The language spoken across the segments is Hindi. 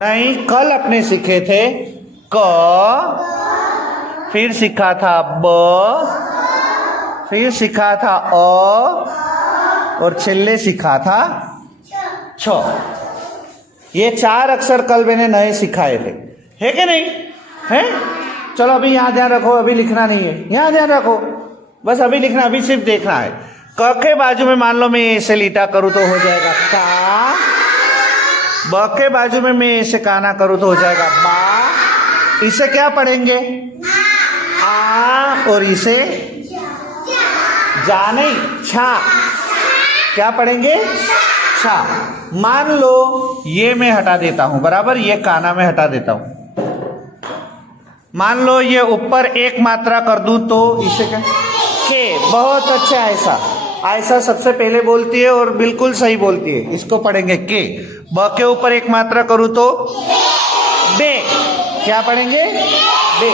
नहीं, कल अपने सीखे थे क, फिर सीखा था ब, फिर सीखा था अ और छेल्ले सीखा था छ। ये 4 अक्षर कल मैंने नए सिखाए थे, है कि नहीं है? चलो अभी यहाँ ध्यान रखो, अभी लिखना नहीं है, यहाँ ध्यान रखो, बस अभी लिखना, अभी सिर्फ देखना है। क के बाजू में मान लो मैं ऐसे लीटा करूँ तो हो जाएगा का, ब के बाजू में मैं ऐसे काना करूँ तो हो जाएगा बा। इसे क्या पढ़ेंगे? आ, और इसे जा नहीं, छा। क्या पढ़ेंगे? छा। मान लो ये मैं हटा देता हूं, बराबर, ये काना में हटा देता हूं। मान लो ये ऊपर एक मात्रा कर दूं तो इसे क्या? के। बहुत अच्छा। ऐसा ऐसा सबसे पहले बोलती है और बिल्कुल सही बोलती है, इसको पढ़ेंगे के। ब के ऊपर एक मात्रा करूं तो बे। क्या पढ़ेंगे? बे।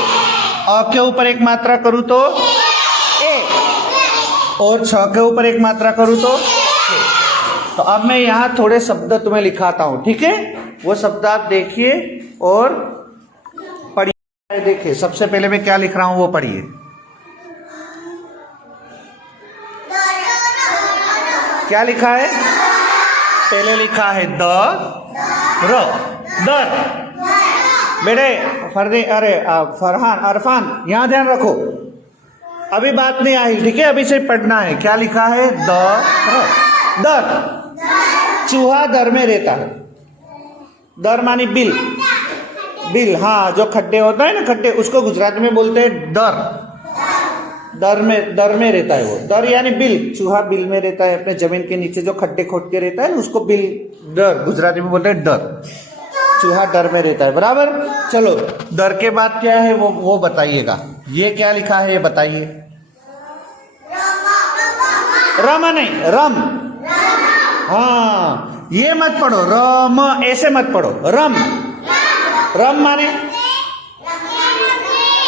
अ के ऊपर एक मात्रा करूं तो ए, और छ के ऊपर एक मात्रा करूं तो छे। तो अब मैं यहाँ थोड़े शब्द तुम्हें लिखाता हूं, ठीक है? वो शब्द आप देखिए और पढ़िए। देखिए सबसे पहले मैं क्या लिख रहा हूं वो पढ़िए। क्या लिखा है? पहले लिखा है द र, दर। बेटे फरदे, अरे फरहान, अरफान, यहाँ ध्यान रखो, अभी बात नहीं आई, ठीक है? अभी से पढ़ना है। क्या लिखा है? द र, दर। चूहा दर में रहता है। दर मानी बिल, बिल, हाँ, जो खड्डे होता है ना, खड्डे, उसको गुजराती में बोलते हैं डर। दर में रहता है वो, दर यानी बिल। चूहा बिल में रहता है, अपने जमीन के नीचे जो खड्डे खोद के रहता है उसको बिल, डर, गुजराती में बोलते हैं डर। चूहा डर में रहता है, बराबर। चलो दर के बाद क्या है वो बताइएगा। ये क्या लिखा है ये बताइए। रमा नहीं, रम। हाँ, ये मत पढ़ो रम, ऐसे मत पढ़ो, रम। रम माने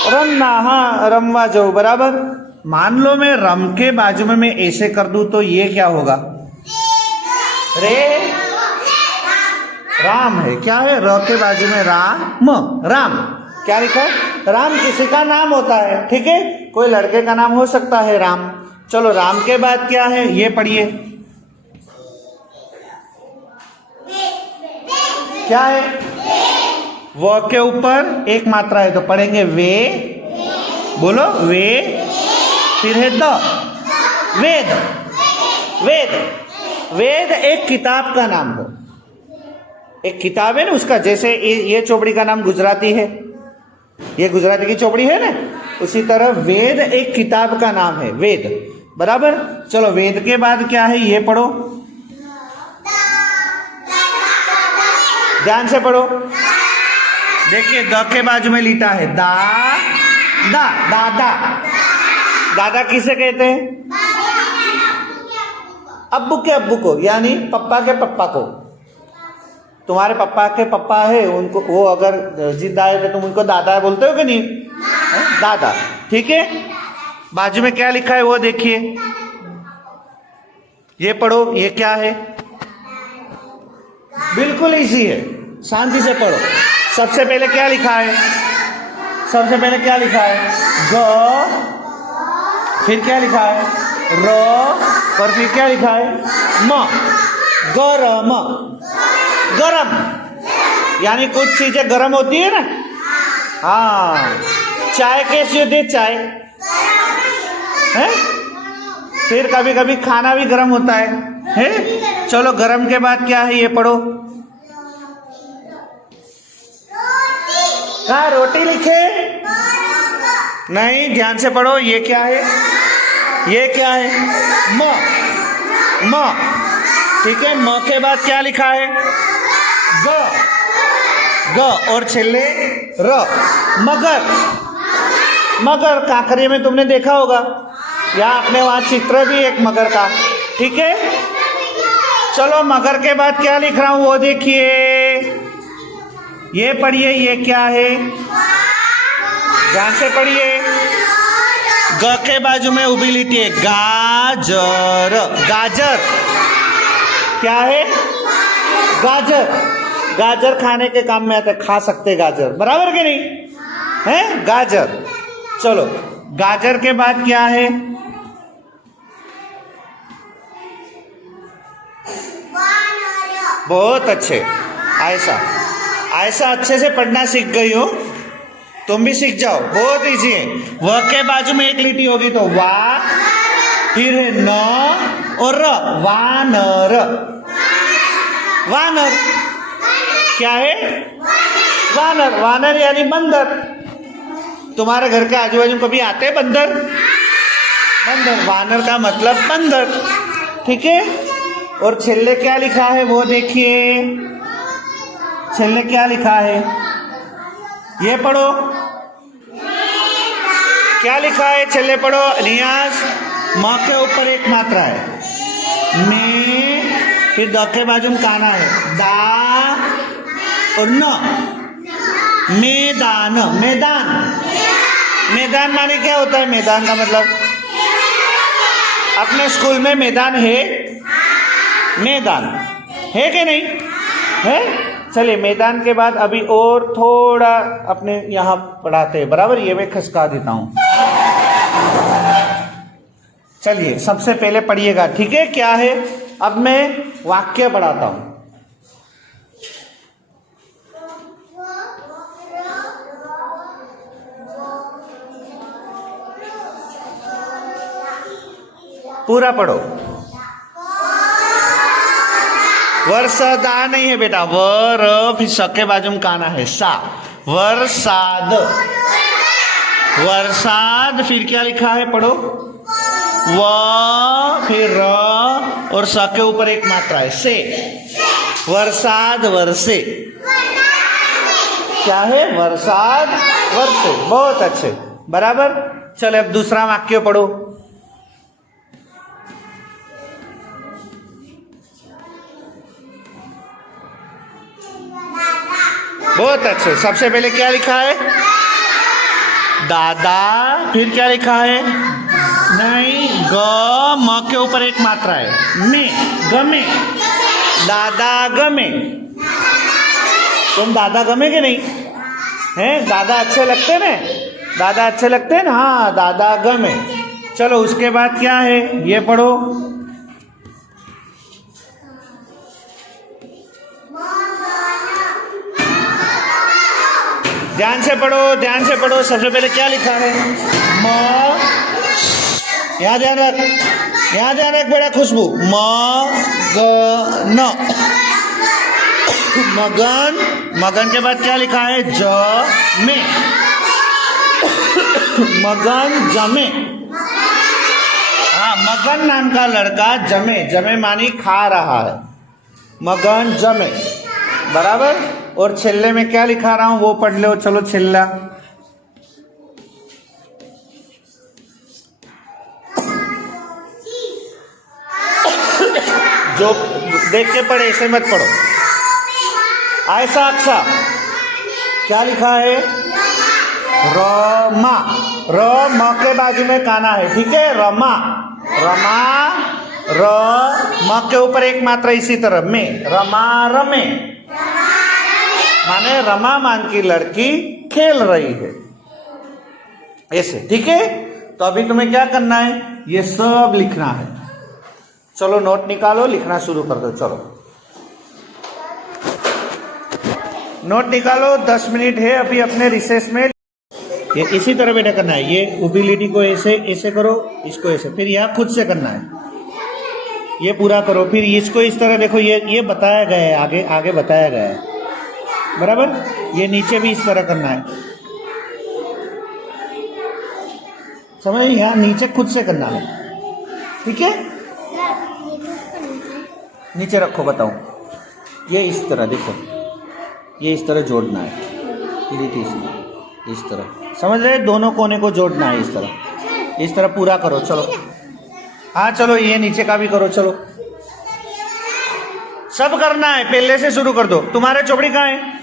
रमना, हाँ, रमवा जाओ, बराबर। मान लो मैं रम के बाजू में मैं ऐसे कर दूं तो ये क्या होगा? रे, राम है। क्या है? र के बाजू में राम, राम। क्या लिखा है? राम किसी का नाम होता है, ठीक है? कोई लड़के का नाम हो सकता है राम। चलो राम के बाद क्या है ये पढ़िए। क्या है? व के ऊपर एक मात्रा है तो पढ़ेंगे वे। बोलो वे। फिर है द, वेद। वेद, वेद एक किताब का नाम हो। एक किताब है ना उसका, जैसे ये चौपड़ी का नाम गुजराती है, ये गुजराती की चौपड़ी है ना, उसी तरह वेद एक किताब का नाम है, वेद, बराबर। चलो वेद के बाद क्या है ये पढ़ो, ध्यान से पढ़ो। देखिए द के बाजू में लीटा है दा, दा, दादा। दादा किसे कहते हैं? अब्बू के अब्बू को, यानी पप्पा के पप्पा को। तुम्हारे पप्पा के पप्पा है, उनको, वो अगर जिंदा है तो तुम उनको दादा बोलते हो कि नहीं? दादा, ठीक है? बाजू में क्या लिखा है वो देखिए, ये पढ़ो। ये क्या है? बिल्कुल इजी है, शांति से पढ़ो। सबसे पहले क्या लिखा है? सबसे पहले क्या लिखा है? ग। फिर क्या लिखा है? र। और फिर क्या लिखा है? म। गरम, गरम, यानी कुछ चीजें गरम होती है ना। हाँ, चाय कैसी होती है? चाय है। फिर कभी कभी खाना भी गरम होता है? चलो गरम के बाद क्या है ये पढ़ो। कहाँ रोटी लिखे? नहीं, ध्यान से पढ़ो। ये क्या है? ये क्या है? म, म, ठीक है? म के बाद क्या लिखा है? ग, ग, और छेल्ले र, मगर। मगर कांकरिया में तुमने देखा होगा, या अपने वहां चित्र भी एक मगर का, ठीक है? चलो मगर के बाद क्या लिख रहा हूं वो देखिए, ये पढ़िए। ये क्या है? ध्यान से पढ़िए। ग के बाजू में उभी लिखी है गाजर, गाजर। क्या है? गाजर। गाजर खाने के काम में आता है, खा सकते गाजर, बराबर के नहीं है? गाजर। चलो गाजर के बाद क्या है? बहुत अच्छे। ऐसा ऐसा अच्छे से पढ़ना सीख गई हो, तुम भी सीख जाओ, बहुत इजी है। व के बाजू में एक लिटी होगी तो वा, फिर है न और र, वानर। वानर क्या है? वानर। वानर यानी बंदर। तुम्हारे घर के आजू बाजू कभी आते हैं बंदर? बंदर, वानर का मतलब बंदर, ठीक है। और छेल्ले क्या लिखा है वो देखिए, छेल्ले क्या लिखा है ये पढ़ो, क्या लिखा है छेल्ले पढ़ो नियाज। म के ऊपर एक मात्रा है, मे, फिर द के बाजू में काना है, दा और न, मैदान। मैदान, मैदान माने क्या होता है? मैदान का मतलब अपने स्कूल में मैदान है, मैदान है कि नहीं है? चलिए मैदान के बाद अभी और थोड़ा अपने यहाँ पढ़ाते हैं, बराबर। ये मैं खसका देता हूँ। चलिए सबसे पहले पढ़िएगा, ठीक है? क्या है? अब मैं वाक्य पढ़ाता हूँ। पूरा पढ़ो। वर्षदा नहीं है बेटा, वर फिर स के बाजू में काना है, सा। वर्षाद, वर्षाद। फिर क्या लिखा है पढ़ो, व फिर र और स के ऊपर एक मात्रा है, से। वर्षाद वर्षे। क्या है? वर्षाद वर्षे। बहुत अच्छे, बराबर। चलो अब दूसरा वाक्य पढ़ो। बहुत अच्छे। सबसे पहले क्या लिखा है? दादा। फिर क्या लिखा है? नहीं, ग, म के ऊपर एक मात्रा है, में, गमे। दादा गमे। तुम दादा गमे के नहीं हैं? दादा अच्छे लगते हैं ना? दादा अच्छे लगते हैं ना? हाँ, दादा गमे। चलो उसके बाद क्या है ये पढ़ो। ध्यान से पढ़ो, ध्यान से पढ़ो। सबसे पहले क्या लिखा है? म, यहाँ ध्यान रख, यहाँ ध्यान रख बेटा खुशबू। म ग न, मगन। मगन के बाद क्या लिखा है? ज में, मगन जमे। हाँ, मगन नाम का लड़का जमे, जमे मानी खा रहा है, मगन जमे, बराबर। और छेल्ले में क्या लिखा रहा हूं वो पढ़ लो। चलो छेल्ला। जो देख के पढ़े, ऐसे मत पढ़ो। ऐसा अक्सा क्या लिखा है? रमा। र म के बाजू में काना है, ठीक है? रमा, रमा, र म के ऊपर एक मात्रा इसी तरह, में, रमा रमे। माने रमा मान की लड़की खेल रही है, ऐसे, ठीक है? तो अभी तुम्हें क्या करना है? ये सब लिखना है। चलो नोट निकालो, लिखना शुरू कर दो। चलो नोट निकालो, 10 मिनट है अभी अपने रिसेस में। ये इसी तरह बेटा करना है। ये उबिलिटी को ऐसे ऐसे करो, इसको ऐसे, फिर यहाँ खुद से करना है। ये पूरा करो, फिर इसको इस तरह देखो। ये बताया गया है, आगे आगे बताया गया है, बराबर। ये नीचे भी इस तरह करना है, समझ? यहाँ नीचे खुद से करना है, ठीक है? नीचे रखो, बताओ। ये इस तरह देखो, ये इस तरह जोड़ना है, इस तरह, समझ रहे? दोनों कोने को जोड़ना है इस तरह पूरा करो। चलो हाँ, चलो ये नीचे का भी करो। चलो सब करना है, पहले से शुरू कर दो। तुम्हारे चौपड़ी कहाँ है?